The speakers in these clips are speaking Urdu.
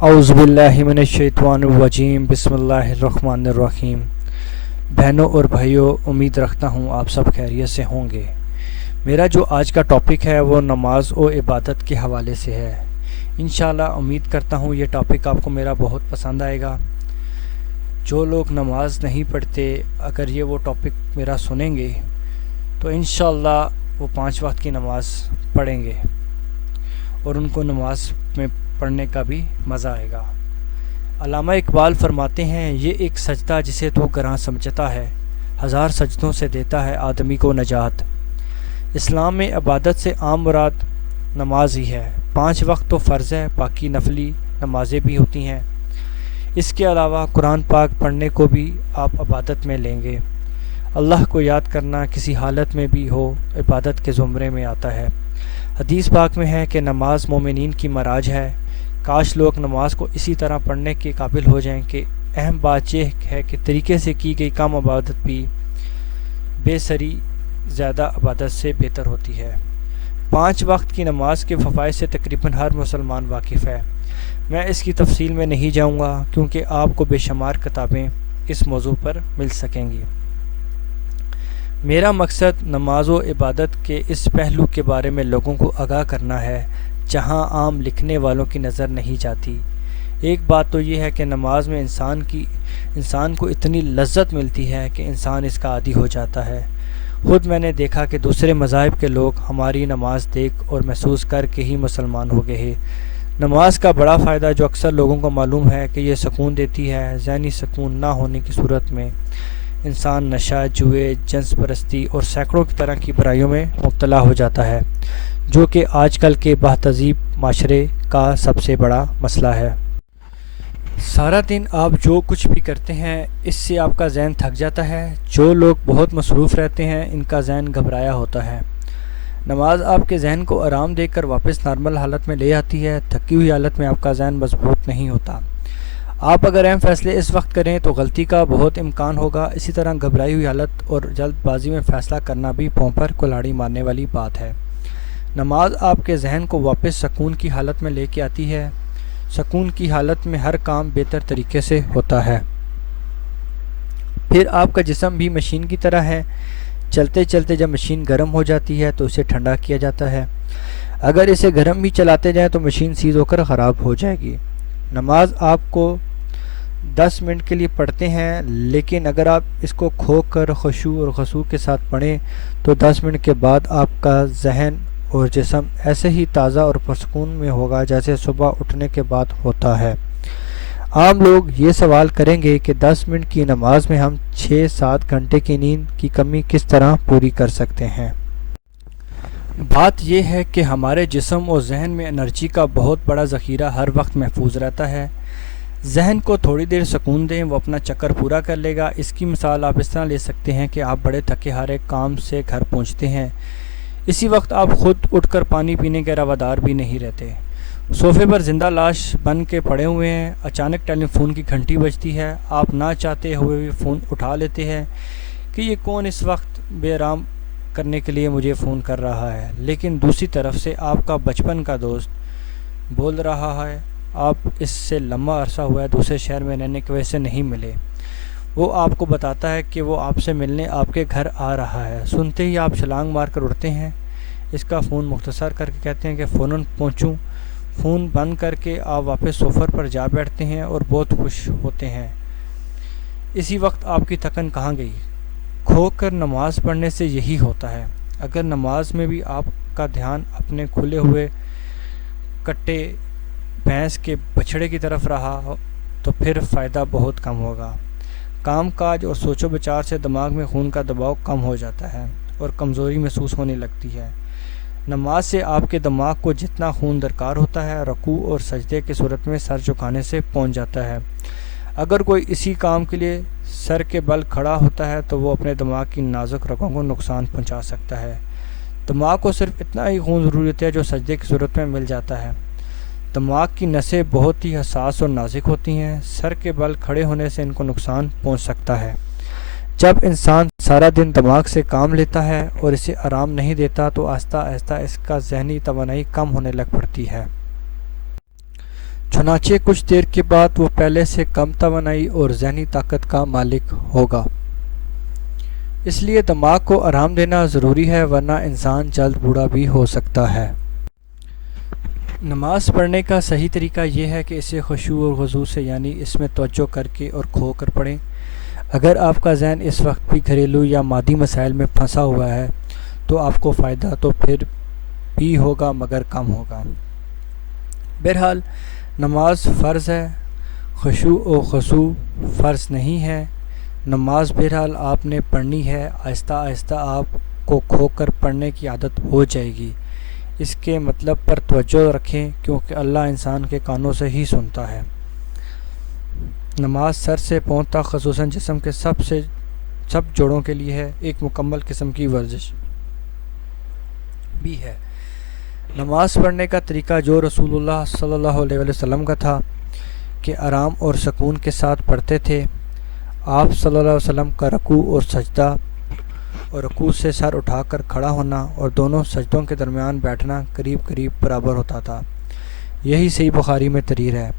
اعوذ باللہ من الشیطان الرجیم بسم اللہ الرحمن الرحیم۔ بہنوں اور بھائیوں، امید رکھتا ہوں آپ سب خیریت سے ہوں گے۔ میرا جو آج کا ٹاپک ہے وہ نماز و عبادت کے حوالے سے ہے۔ انشاءاللہ امید کرتا ہوں یہ ٹاپک آپ کو میرا بہت پسند آئے گا۔ جو لوگ نماز نہیں پڑھتے، اگر یہ وہ ٹاپک میرا سنیں گے تو انشاءاللہ وہ 5 وقت کی نماز پڑھیں گے اور ان کو نماز میں پڑھنے کا بھی مزہ آئے گا۔ علامہ اقبال فرماتے ہیں، یہ ایک سجدہ جسے تو گراں سمجھتا ہے، 1000 سجدوں سے دیتا ہے آدمی کو نجات۔ اسلام میں عبادت سے عام مراد نماز ہی ہے۔ 5 وقت تو فرض ہے، باقی نفلی نمازیں بھی ہوتی ہیں۔ اس کے علاوہ قرآن پاک پڑھنے کو بھی آپ عبادت میں لیں گے۔ اللہ کو یاد کرنا کسی حالت میں بھی ہو عبادت کے زمرے میں آتا ہے۔ حدیث پاک میں ہے کہ نماز مومنین کی معراج ہے۔ کاش لوگ نماز کو اسی طرح پڑھنے کے قابل ہو جائیں کہ اہم بات یہ ہے کہ طریقے سے کی گئی کم عبادت بھی بے سری زیادہ عبادت سے بہتر ہوتی ہے۔ 5 وقت کی نماز کے فوائد سے تقریباً ہر مسلمان واقف ہے۔ میں اس کی تفصیل میں نہیں جاؤں گا کیونکہ آپ کو بے شمار کتابیں اس موضوع پر مل سکیں گی۔ میرا مقصد نماز و عبادت کے اس پہلو کے بارے میں لوگوں کو آگاہ کرنا ہے جہاں عام لکھنے والوں کی نظر نہیں جاتی۔ ایک بات تو یہ ہے کہ نماز میں انسان کو اتنی لذت ملتی ہے کہ انسان اس کا عادی ہو جاتا ہے۔ خود میں نے دیکھا کہ دوسرے مذاہب کے لوگ ہماری نماز دیکھ اور محسوس کر کے ہی مسلمان ہو گئے ہیں۔ نماز کا بڑا فائدہ جو اکثر لوگوں کو معلوم ہے کہ یہ سکون دیتی ہے۔ ذہنی سکون نہ ہونے کی صورت میں انسان نشہ، جوئے، جنس پرستی اور سینکڑوں کی طرح کی برائیوں میں مبتلا ہو جاتا ہے، جو کہ آج کل کے بہتذیب معاشرے کا سب سے بڑا مسئلہ ہے۔ سارا دن آپ جو کچھ بھی کرتے ہیں اس سے آپ کا ذہن تھک جاتا ہے۔ جو لوگ بہت مصروف رہتے ہیں ان کا ذہن گھبرایا ہوتا ہے۔ نماز آپ کے ذہن کو آرام دے کر واپس نارمل حالت میں لے آتی ہے۔ تھکی ہوئی حالت میں آپ کا ذہن مضبوط نہیں ہوتا۔ آپ اگر اہم فیصلے اس وقت کریں تو غلطی کا بہت امکان ہوگا۔ اسی طرح گھبرائی ہوئی حالت اور جلد بازی میں فیصلہ کرنا بھی پاؤں پر کلاڑی مارنے والی بات ہے۔ نماز آپ کے ذہن کو واپس سکون کی حالت میں لے کے آتی ہے۔ سکون کی حالت میں ہر کام بہتر طریقے سے ہوتا ہے۔ پھر آپ کا جسم بھی مشین کی طرح ہے۔ چلتے چلتے جب مشین گرم ہو جاتی ہے تو اسے ٹھنڈا کیا جاتا ہے۔ اگر اسے گرم بھی چلاتے جائیں تو مشین سیز ہو کر خراب ہو جائے گی۔ نماز آپ کو 10 منٹ کے لیے پڑھتے ہیں، لیکن اگر آپ اس کو کھو کر خشوع اور خضوع کے ساتھ پڑھیں تو 10 منٹ کے بعد آپ کا ذہن اور جسم ایسے ہی تازہ اور پرسکون میں ہوگا جیسے صبح اٹھنے کے بعد ہوتا ہے۔ عام لوگ یہ سوال کریں گے کہ 10 منٹ کی نماز میں ہم 6-7 گھنٹے کی نیند کی کمی کس طرح پوری کر سکتے ہیں؟ بات یہ ہے کہ ہمارے جسم اور ذہن میں انرجی کا بہت بڑا ذخیرہ ہر وقت محفوظ رہتا ہے۔ ذہن کو تھوڑی دیر سکون دیں، وہ اپنا چکر پورا کر لے گا۔ اس کی مثال آپ اس طرح لے سکتے ہیں کہ آپ بڑے تھکے ہارے کام سے گھر پہنچتے ہیں۔ اسی وقت آپ خود اٹھ کر پانی پینے کے روادار بھی نہیں رہتے، صوفے پر زندہ لاش بن کے پڑے ہوئے ہیں۔ اچانک ٹیلی فون کی گھنٹی بجتی ہے، آپ نہ چاہتے ہوئے بھی فون اٹھا لیتے ہیں کہ یہ کون اس وقت بے آرام کرنے کے لیے مجھے فون کر رہا ہے، لیکن دوسری طرف سے آپ کا بچپن کا دوست بول رہا ہے، آپ اس سے لمبا عرصہ ہوا ہے دوسرے شہر میں رہنے کی وجہ سے نہیں ملے۔ وہ آپ کو بتاتا ہے کہ وہ آپ سے ملنے آپ کے گھر آ رہا ہے۔ سنتے ہی آپ چھلانگ مار کر اٹھتے ہیں، اس کا فون مختصر کر کے کہتے ہیں کہ فوراً پہنچوں۔ فون بند کر کے آپ واپس سوفر پر جا بیٹھتے ہیں اور بہت خوش ہوتے ہیں۔ اسی وقت آپ کی تھکن کہاں گئی؟ کھو کر نماز پڑھنے سے یہی ہوتا ہے۔ اگر نماز میں بھی آپ کا دھیان اپنے کھلے ہوئے کٹے بھینس کے بچھڑے کی طرف رہا تو پھر فائدہ بہت کم ہوگا۔ کام کاج اور سوچ و بچار سے دماغ میں خون کا دباؤ کم ہو جاتا ہے اور کمزوری محسوس ہونے لگتی ہے۔ نماز سے آپ کے دماغ کو جتنا خون درکار ہوتا ہے، رکوع اور سجدے کی صورت میں سر جھکانے سے پہنچ جاتا ہے۔ اگر کوئی اسی کام کے لیے سر کے بل کھڑا ہوتا ہے تو وہ اپنے دماغ کی نازک رگوں کو نقصان پہنچا سکتا ہے۔ دماغ کو صرف اتنا ہی خون ضرورت ہے جو سجدے کی صورت میں مل جاتا ہے۔ دماغ کی نسیں بہت ہی حساس اور نازک ہوتی ہیں، سر کے بل کھڑے ہونے سے ان کو نقصان پہنچ سکتا ہے۔ جب انسان سارا دن دماغ سے کام لیتا ہے اور اسے آرام نہیں دیتا تو آہستہ آہستہ اس کا ذہنی توانائی کم ہونے لگ پڑتی ہے۔ چنانچہ کچھ دیر کے بعد وہ پہلے سے کم توانائی اور ذہنی طاقت کا مالک ہوگا۔ اس لیے دماغ کو آرام دینا ضروری ہے، ورنہ انسان جلد بوڑھا بھی ہو سکتا ہے۔ نماز پڑھنے کا صحیح طریقہ یہ ہے کہ اسے خشوع اور خضوع سے، یعنی اس میں توجہ کر کے اور کھو کر پڑھیں۔ اگر آپ کا ذہن اس وقت بھی گھریلو یا مادی مسائل میں پھنسا ہوا ہے تو آپ کو فائدہ تو پھر بھی ہوگا مگر کم ہوگا۔ بہرحال نماز فرض ہے، خشوع و خضوع فرض نہیں ہے۔ نماز بہرحال آپ نے پڑھنی ہے، آہستہ آہستہ آپ کو کھو کر پڑھنے کی عادت ہو جائے گی۔ اس کے مطلب پر توجہ رکھیں، کیونکہ اللہ انسان کے کانوں سے ہی سنتا ہے۔ نماز سر سے پاؤں تک خصوصاً جسم کے سب جوڑوں کے لیے ہے، ایک مکمل قسم کی ورزش بھی ہے۔ نماز پڑھنے کا طریقہ جو رسول اللہ صلی اللہ علیہ وسلم کا تھا کہ آرام اور سکون کے ساتھ پڑھتے تھے۔ آپ صلی اللہ علیہ وسلم کا رکوع اور سجدہ اور رکوع سے سر اٹھا کر کھڑا ہونا اور دونوں سجدوں کے درمیان بیٹھنا قریب قریب برابر ہوتا تھا۔ یہی صحیح بخاری میں تحریر ہے۔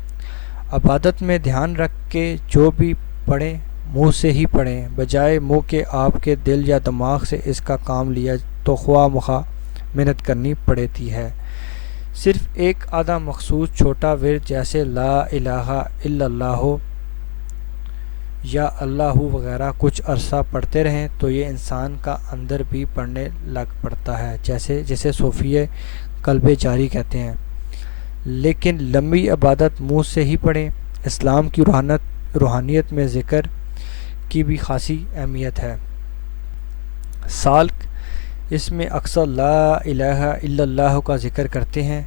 عبادت میں دھیان رکھ کے جو بھی پڑھیں منہ سے ہی پڑھیں، بجائے منہ کے آپ کے دل یا دماغ سے اس کا کام لیا تو خواہ مخواہ محنت کرنی پڑتی ہے۔ صرف ایک آدھا مخصوص چھوٹا ورد جیسے لا الہ الا اللہ یا اللہ وغیرہ کچھ عرصہ پڑھتے رہیں تو یہ انسان کا اندر بھی پڑھنے لگ پڑتا ہے، جسے صوفیہ قلب جاری کہتے ہیں۔ لیکن لمبی عبادت منہ سے ہی پڑھیں۔ اسلام کی روحانیت میں ذکر کی بھی خاصی اہمیت ہے۔ سالک اس میں اکثر لا الہ الا اللہ کا ذکر کرتے ہیں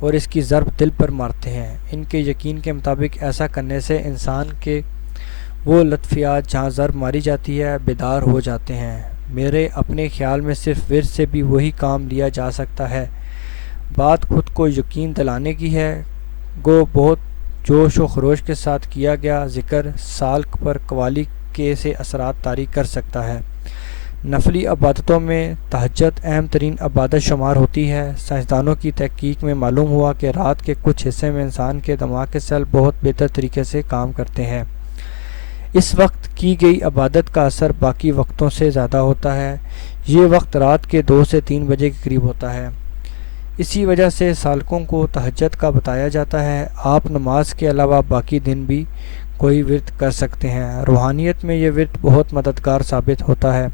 اور اس کی ضرب دل پر مارتے ہیں۔ ان کے یقین کے مطابق ایسا کرنے سے انسان کے وہ لطفیات جہاں ضرب ماری جاتی ہے بیدار ہو جاتے ہیں۔ میرے اپنے خیال میں صرف ورد سے بھی وہی کام لیا جا سکتا ہے۔ بات خود کو یقین دلانے کی ہے، گو بہت جوش و خروش کے ساتھ کیا گیا ذکر سالک پر قوالی کے سے اثرات طاری کر سکتا ہے۔ نفلی عبادتوں میں تہجد اہم ترین عبادت شمار ہوتی ہے۔ سائنسدانوں کی تحقیق میں معلوم ہوا کہ رات کے کچھ حصے میں انسان کے دماغ کے سیل بہت بہتر طریقے سے کام کرتے ہیں۔ اس وقت کی گئی عبادت کا اثر باقی وقتوں سے زیادہ ہوتا ہے۔ یہ وقت رات کے 2 سے 3 بجے کے قریب ہوتا ہے۔ اسی وجہ سے سالکوں کو تہجد کا بتایا جاتا ہے۔ آپ نماز کے علاوہ باقی دن بھی کوئی ورد کر سکتے ہیں۔ روحانیت میں یہ ورد بہت مددگار ثابت ہوتا ہے۔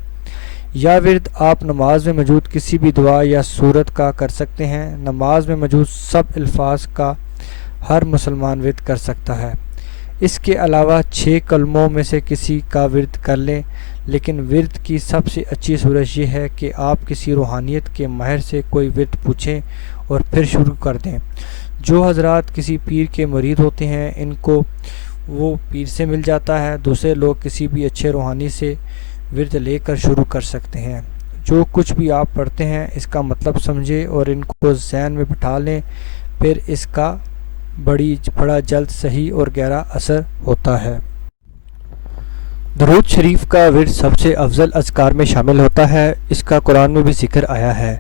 یا ورد آپ نماز میں موجود کسی بھی دعا یا سورت کا کر سکتے ہیں۔ نماز میں موجود سب الفاظ کا ہر مسلمان ورد کر سکتا ہے۔ اس کے علاوہ 6 کلموں میں سے کسی کا ورد کر لیں، لیکن ورد کی سب سے اچھی صورت یہ ہے کہ آپ کسی روحانیت کے ماہر سے کوئی ورد پوچھیں اور پھر شروع کر دیں۔ جو حضرات کسی پیر کے مرید ہوتے ہیں ان کو وہ پیر سے مل جاتا ہے۔ دوسرے لوگ کسی بھی اچھے روحانی سے ورد لے کر شروع کر سکتے ہیں۔ جو کچھ بھی آپ پڑھتے ہیں اس کا مطلب سمجھیں اور ان کو ذہن میں بٹھا لیں، پھر اس کا بڑا جلد صحیح اور گہرا اثر ہوتا ہے۔ درود شریف کا ورد سب سے افضل اذکار میں شامل ہوتا ہے۔ اس کا قرآن میں بھی ذکر آیا ہے۔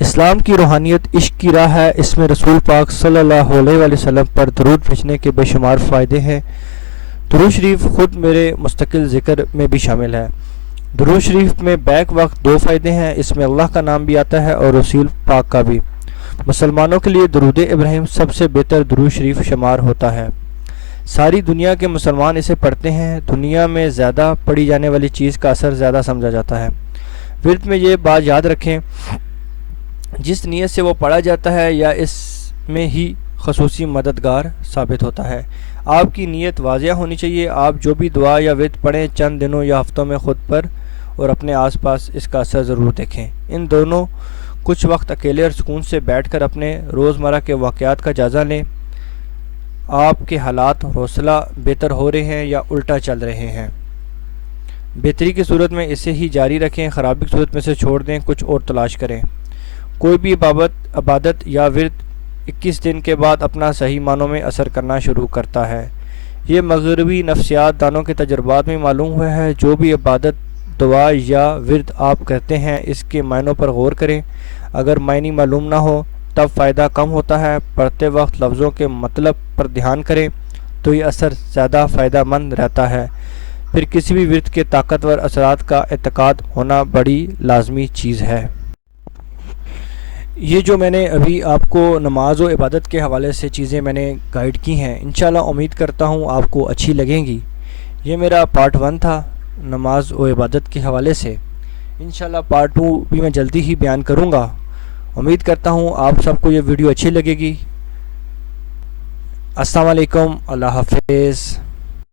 اسلام کی روحانیت عشق کی راہ ہے۔ اس میں رسول پاک صلی اللہ علیہ وسلم پر درود بھیجنے کے بے شمار فائدے ہیں۔ درود شریف خود میرے مستقل ذکر میں بھی شامل ہے۔ درود شریف میں بیک وقت 2 فائدے ہیں، اس میں اللہ کا نام بھی آتا ہے اور رسول پاک کا بھی۔ مسلمانوں کے لیے درود ابراہیم سب سے بہتر درود شریف شمار ہوتا ہے۔ ساری دنیا کے مسلمان اسے پڑھتے ہیں۔ دنیا میں زیادہ پڑھی جانے والی چیز کا اثر زیادہ سمجھا جاتا ہے۔ ورد میں یہ بات یاد رکھیں، جس نیت سے وہ پڑھا جاتا ہے یا اس میں ہی خصوصی مددگار ثابت ہوتا ہے۔ آپ کی نیت واضح ہونی چاہیے۔ آپ جو بھی دعا یا ورد پڑھیں چند دنوں یا ہفتوں میں خود پر اور اپنے آس پاس اس کا اثر ضرور دیکھیں۔ ان دونوں کچھ وقت اکیلے اور سکون سے بیٹھ کر اپنے روزمرہ کے واقعات کا جائزہ لیں۔ آپ کے حالات حوصلہ بہتر ہو رہے ہیں یا الٹا چل رہے ہیں؟ بہتری کی صورت میں اسے ہی جاری رکھیں، خرابی کی صورت میں اسے چھوڑ دیں، کچھ اور تلاش کریں۔ کوئی بھی عبادت یا ورد 21 دن کے بعد اپنا صحیح معنوں میں اثر کرنا شروع کرتا ہے۔ یہ مغربی نفسیات دانوں کے تجربات میں معلوم ہوا ہے۔ جو بھی عبادت، دعا یا ورد آپ کرتے ہیں اس کے معنوں پر غور کریں۔ اگر معنی معلوم نہ ہو تب فائدہ کم ہوتا ہے۔ پڑھتے وقت لفظوں کے مطلب پر دھیان کریں تو یہ اثر زیادہ فائدہ مند رہتا ہے۔ پھر کسی بھی ورد کے طاقتور اثرات کا اعتقاد ہونا بڑی لازمی چیز ہے۔ یہ جو میں نے ابھی آپ کو نماز و عبادت کے حوالے سے چیزیں میں نے گائیڈ کی ہیں، انشاءاللہ امید کرتا ہوں آپ کو اچھی لگیں گی۔ یہ میرا پارٹ 1 تھا نماز و عبادت کے حوالے سے۔ انشاءاللہ پارٹ 2 بھی میں جلدی ہی بیان کروں گا۔ امید کرتا ہوں آپ سب کو یہ ویڈیو اچھی لگے گی۔ السلام علیکم، اللہ حافظ۔